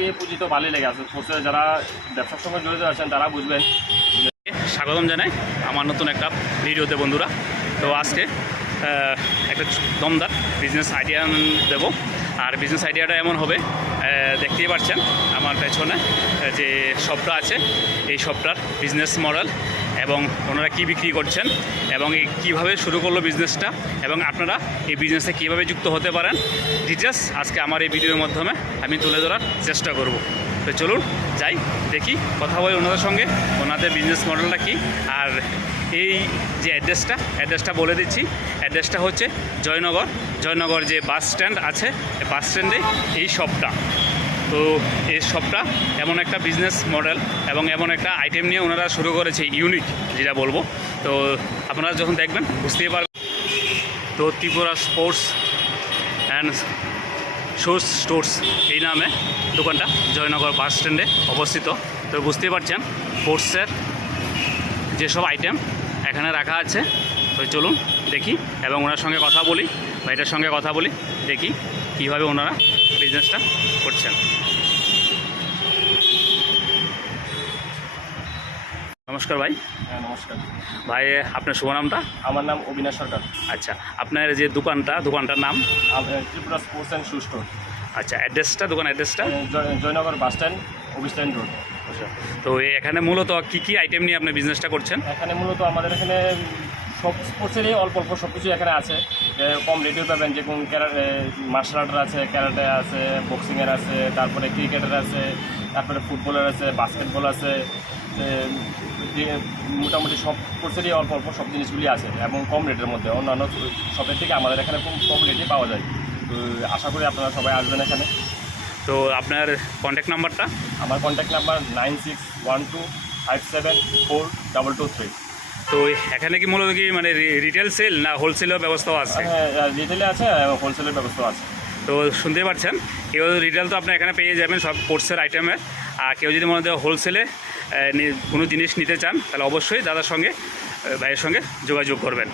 থেকে পুঁজি তো ভালোই লেগে আছে। স্পোর্টসে যারা ব্যবসার সঙ্গে জড়িত আছেন, তারা বুঝবেন। স্বাগতম জানাই আমার নতুন একটা ভিডিওতে বন্ধুরা। তো আজকে একটা দমদার বিজনেস আইডিয়া দেব। আর বিজনেস আইডিয়াটা এমন হবে দেখতেই পাচ্ছেন আমার পেছনে যে শপটা আছে, এই শপটার বিজনেস মডেল এবং ওনারা কি বিক্রি করছেন এবং এই কীভাবে শুরু করল বিজনেসটা এবং আপনারা এই বিজনেসে কীভাবে যুক্ত হতে পারেন ডিটেলস আজকে আমার এই ভিডিওর মাধ্যমে আমি তুলে ধরার চেষ্টা করব। তো চলুন যাই, দেখি কথা বলি ওনাদের সঙ্গে, ওনাদের বিজনেস মডেলটা কি, আর এই যে অ্যাড্রেসটা অ্যাড্রেসটা বলে দিচ্ছি। অ্যাড্রেসটা হচ্ছে জয়নগর জয়নগর যে বাস স্ট্যান্ড আছে বাস স্ট্যান্ডে এই শপটা তো এই শপটা এমন একটা বিজনেস মডেল এবং এমন একটা আইটেম নিয়ে ওনারা শুরু করেছে ইউনিক যেটা বলব। তো আপনারা যখন দেখবেন, বুঝতেই পারবেন। তো Tripura sports and shoes stores এই নামে দোকানটা জয়নগর বাস স্ট্যান্ডে অবস্থিত। তো বুঝতেই পারছেন স্পোর্টসের যেসব আইটেম এখানে রাখা আছে তো চলুন দেখি এবং ওনার সঙ্গে কথা বলি ভাইটার সঙ্গে কথা বলি দেখি কীভাবে ওনারা বিজনেসটা করছেন। নমস্কার ভাই। হ্যাঁ নমস্কার। ভাই আপনার শুভ নামটা? আমার নাম অবিনাশ সরকার। আচ্ছা আপনার যে দোকানটা দোকানটার নাম? Tripura sports and shoe store. আচ্ছা অ্যাড্রেসটা দোকান অ্যাড্রেসটা? জয়নগর বাস স্ট্যান্ড অবিস্ট্যান্ড রোড। আচ্ছা তো এখানে মূলত কি কি আইটেম নিয়ে আপনি বিজনেসটা করছেন? এখানে মূলত আমাদের এখানে সব স্পোর্টসেরই অল্প অল্প সব কিছু এখানে আছে। কম রেটেও পাবেন যেমন ক্যারাটে মার্শাল আর্টের আছে ক্যারাটে আছে বক্সিংয়ের আছে তারপরে ক্রিকেটের আছে তারপরে ফুটবলের আছে বাস্কেটবল আছে মোটামুটি সব স্পোর্টসেরই অল্প অল্প সব জিনিসগুলি আছে এবং কম রেটের মধ্যে। অন্যান্য সবের থেকে আমাদের এখানে খুব কম রেটে পাওয়া যায়। তো আশা করি আপনারা সবাই আসবেন এখানে। তো আপনার কন্ট্যাক্ট নাম্বারটা আমার contact number nine six one two five seven four double two three. তো এখানে কি মূলত কি মানে রিটেল সেল না হোলসেলের ব্যবস্থাও আছে? হ্যাঁ রিটেলে আছে হোলসেলের ব্যবস্থা আছে। তো শুনতে পাচ্ছেন কেউ রিটেল তো আপনি এখানে পেয়ে যাবেন সব কোর্সের আইটেমের আর কেউ যদি মনে হয় হোলসেলে কোনো জিনিস নিতে চান তাহলে অবশ্যই দাদার সঙ্গে ভাইয়ের সঙ্গে যোগাযোগ করবেন।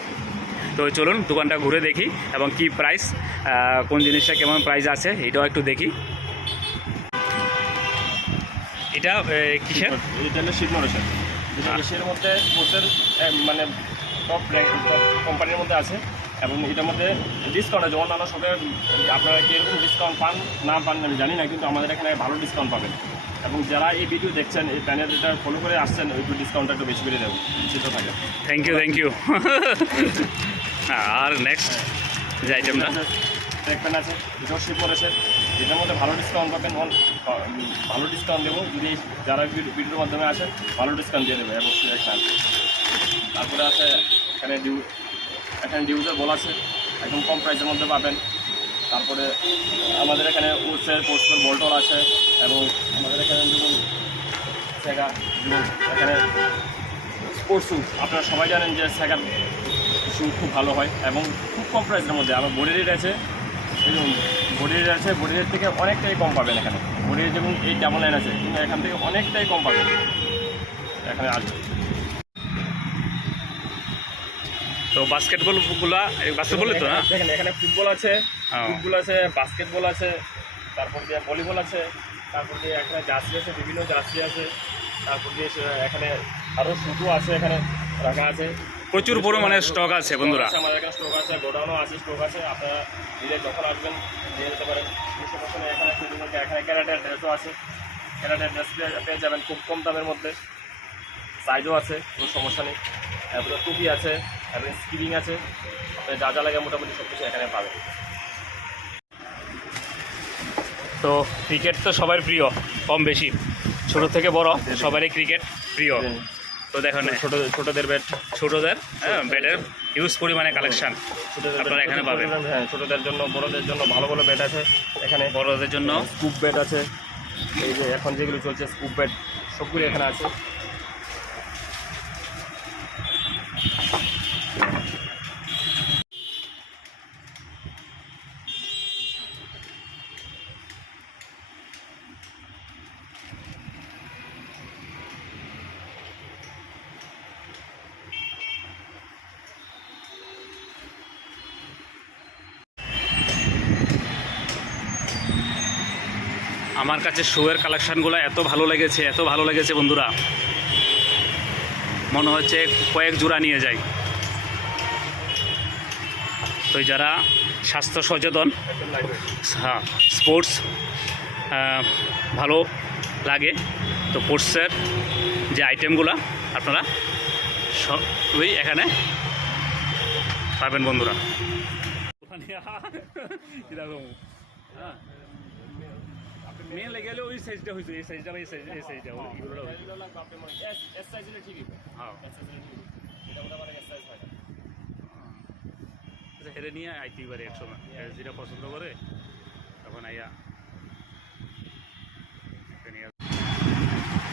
তো চলুন দোকানটা ঘুরে দেখি এবং কি প্রাইস কোন জিনিসটা কেমন প্রাইস আছে এটাও একটু দেখি। এটা কিসের? এটা হলো যেটা এশিয়ার মধ্যে স্পোর্টসের মানে টপ র্যাঙ্ক টপ কোম্পানির মধ্যে আছে এবং এটার মধ্যে ডিসকাউন্ট আছে। অন্যান্য সবে আপনারা কি এরকম ডিসকাউন্ট পান না পান আমি জানি না কিন্তু আমাদের এখানে ভালো ডিসকাউন্ট পাবেন। এবং যারা এই ভিডিও দেখছেন এই প্যানেল যেটা ফলো করে আসছেন ওই ডিসকাউন্টটা একটু বেশি করে দেবো নিশ্চিত থাকে। থ্যাংক ইউ থ্যাংক ইউ আর নেক্সট যে আইটেমটা ট্র্যাক প্যান আছে এটাও শিপ করেছে যেটার মধ্যে ভালো ডিসকাউন্ট পাবেন, ভালো ডিসকাউন্ট দেবো। যদি যারা ভিডিওর মাধ্যমে আসেন ভালো ডিসকাউন্ট দিয়ে দেবে, অবশ্যই এখানে তারপরে আছে এখানে ডিউ এখানে ডিউজের বল আছে, একদম কম প্রাইসের মধ্যে পাবেন। তারপরে আমাদের এখানে উৎসের পোস্টের বলটল আছে এবং আমাদের এখানে যেমন সেগা, যেমন এখানে স্পোর্টস শ্যু আপনারা সবাই জানেন যে সেগার শু খুব ভালো হয় এবং খুব কম প্রাইসের মধ্যে। আমার বডি রেট আছে বডি রেট আছে বডি থেকে অনেকটাই কম পাবেন এখানে। বডি রেট যেমন এই ডাবল লাইন আছে কিন্তু এখান থেকে অনেকটাই কম পাবেন। এখানে আসবে তো বাস্কেটবল বাস্কেটবল তো না? দেখেন এখানে ফুটবল আছে ফুটবল আছে বাস্কেটবল আছে তারপর দিয়ে ভলিবল আছে তারপর দিয়ে এখানে জার্সি আছে বিভিন্ন জার্সি আছে তারপর দিয়ে এখানে আরও শুটু আছে এখানে। রাখা আছে। প্রচুর পরিমাণে স্টক আছে বন্ধুরা। আমাদের এখানে স্টক আছে গোডাউনও আছে স্টক আছে। আপনারা নিজে যখন আসবেন নিয়ে যেতে পারেন। এখানে এখানে ক্যারাটের ড্রেসও আছে। ক্যারাটের ড্রেস পেয়ে যাবেন খুব কম দামের মধ্যে। সাইজও আছে কোনো সমস্যা নেই। তারপরে টুপি আছে তারপরে স্কিলিং আছে। যা যা লাগে মোটামুটি সব কিছু এখানে পাবেন। তো ক্রিকেট তো সবার প্রিয় কম বেশি। ছোট থেকে বড় সবারই ক্রিকেট প্রিয়। তো দেখুন ছোট ছোটদের ব্যাট ছোটদের হ্যাঁ ব্যাটের হিউজ পরিমাণে কালেকশন আপনারা এখানে পাবেন। হ্যাঁ ছোটদের জন্য বড়দের জন্য ভালো ভালো ব্যাট আছে এখানে। বড়দের জন্য। স্কুপ ব্যাট আছে। এই যে এখন যেগুলো চলছে স্কুপ ব্যাট সবগুলো এখানে আছে। আমার কাছে শুয়ের কালেকশানগুলো এত ভালো লেগেছে, এত ভালো লেগেছে বন্ধুরা। মনে হচ্ছে কয়েক জোড়া নিয়ে যাই। তো যারা স্বাস্থ্য সচেতন হ্যাঁ স্পোর্টস ভালো লাগে, তো স্পোর্টসের যে আইটেমগুলো আপনারা সবই এখানে পাবেন বন্ধুরা। মেন লেগে গেলে ওই সাইজটা হয়েছে এই সাইজটা বা এই সাইজ এই সাইজটা এগুলো এগুলো লাগবে এস এস সাইজ হলে ঠিকই। হ্যাঁ। এস সাইজ ঠিকই। এটা মধ্যে আমার এস সাইজ হয় আচ্ছা, হেরে নিয়ে আইতে পারে এক সময় যেটা পছন্দ করে তখন আইয়া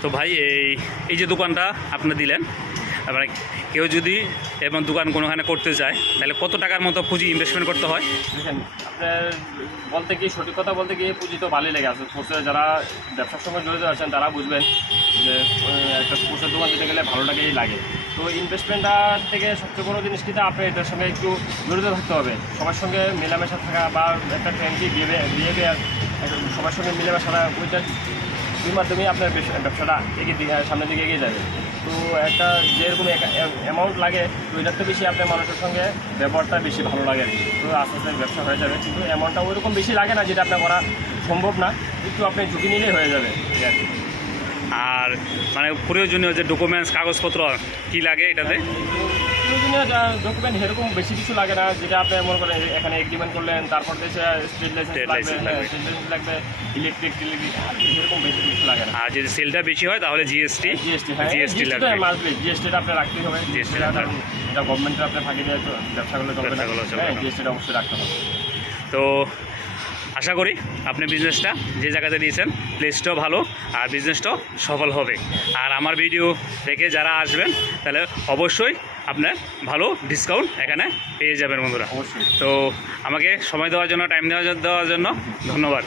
তো ভাই এই এই যে দোকানটা আপনি দিলেন মানে কেউ যদি এবং দোকান কোনোখানে করতে চায় তাহলে কত টাকার মতো পুঁজি ইনভেস্টমেন্ট করতে হয়? দেখেন, আপনার বলতে কি, সঠিক কথা বলতে গিয়ে পুঁজি তো ভালোই লেগে আছে। স্পোর্টসে যারা ব্যবসার সঙ্গে জড়িত আছেন, তারা বুঝবেন যে একটা স্পোর্টসের দোকান দিতে গেলে ভালো টাকাই লাগে। তো ইনভেস্টমেন্টটার থেকে সবচেয়ে বড় জিনিস কিন্তু আপনি এটার সঙ্গে একটু জড়িত থাকতে হবে। সবার সঙ্গে মেলামেশা থাকা বা একটা ফ্রেন্ডলি বিহেভিয়ার সবার সঙ্গে মিলেমিশা ওইটা এর মাধ্যমে আপনার ব্যবসাটা এগিয়ে সামনের দিকে এগিয়ে যাবে। তো একটা যেরকম অ্যামাউন্ট লাগে তো এটার তো বেশি আপনার মানুষের সঙ্গে ব্যবহারটা বেশি ভালো লাগে। আর কি। তো আস্তে আস্তে ব্যবসা হয়ে যাবে। কিন্তু অ্যামাউন্টটা ওইরকম বেশি লাগে না যেটা আপনার করা সম্ভব না। একটু আপনি ঝুঁকি নিলেই হয়ে যাবে। আর আর মানে প্রয়োজনীয় যে ডকুমেন্টস কাগজপত্র কি লাগে এটাতে? প্রয়োজনীয় যা ডকুমেন্ট সেরকম বেশি কিছু লাগে না যেটা আপনি মনে করেন এখানে এগ্রিমেন্ট করলেন তারপর দেশে লাইসেন্স লাগবে license লাইসেন্স লাগবে ইলেকট্রিক টেলিভিশন সেরকম বেশি কিছু লাগে না। আর যদি সেলটা বেশি হয় তাহলে জিএসটি জিএসটি হ্যাঁ জিএসটি লাগবে। মাসবে জিএসটিটা আপনি রাখতেই হবে। জিএসটিটা রাখতে এটা গভর্নমেন্টের আপনি ফাঁকি দিয়ে তো ব্যবসাগুলো চলবে চলবে হ্যাঁ জিএসটিটা অবশ্যই রাখতে হবে। তো আশা করি আপনি বিজনেসটা যে জায়গাতে নিয়েছেন প্লেসটাও ভালো আর বিজনেসটাও সফল হবে। আর আমার ভিডিও দেখে যারা আসবেন তাহলে অবশ্যই আপনার ভালো ডিসকাউন্ট এখানে পেয়ে যাবেন বন্ধুরা। তো আমাকে সময় দেওয়ার জন্য টাইম দেওয়ার জন্য ধন্যবাদ।